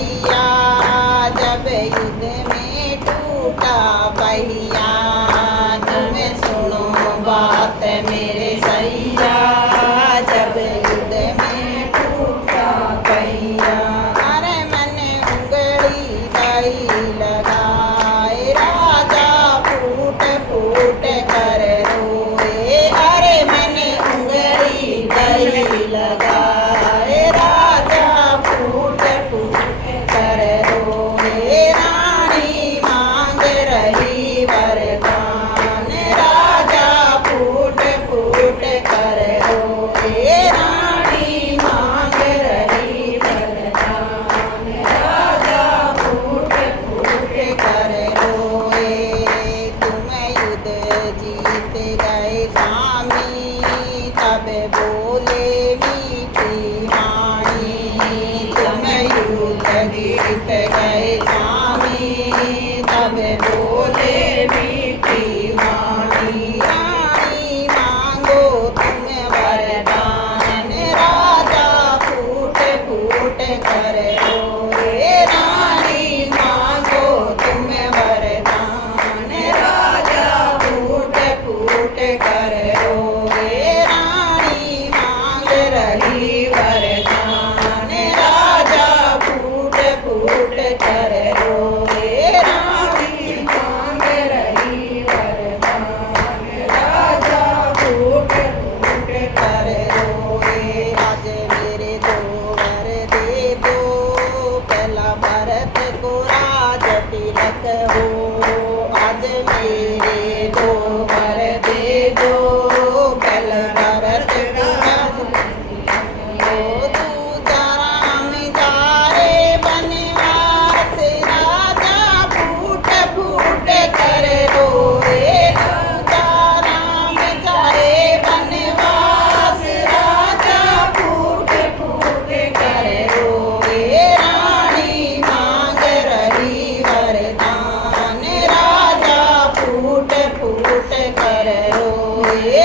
सैया, जब युद्ध में टूटा पहिया। तुम सुनो बात मेरे सैया, जब युद्ध में टूटा पहिया। अरे मैंने उंगली दही लगाए, राजा फूट फूट कर रोए। अरे मैंने उंगली दही लगाए, राजा फूट फूट कर रोए। रानी मांग रही वरदान, राजा फूट फूट कर रोए। रानी मांग रही वरदान, राजा फूट फूट कर रोए। तुम युद्ध जीत गए स्वामी, तब बोले मीठी वाणी। तुम युद्ध जीत गए स्वामी, तब बोले मीठी वाणी। रानी मांगो तुम वरदान, राजा फूट फूट कर रोए। रानी मांगो तुम वरदान, राजा फूट फूट कर रोए। रानी मांग रही वरदान, राजा फूट फूट कर रोए। रानी मांग रही वरदान, राजा फूट फूट कर रोए। आज मेरे दो वर दे दो, पहला भरत को राज तिलक हो। आज मेरे दो वर दे दो, पहला भरत को राज तिलक हो। दूजा राम जा रे बनवास, राजा फूट फूट कर रोए। दूजा राम जा रे बनवास, राजा फूट फूट कर रोए। रानी मांग रही वरदान, राजा फूट फूट कर रोए।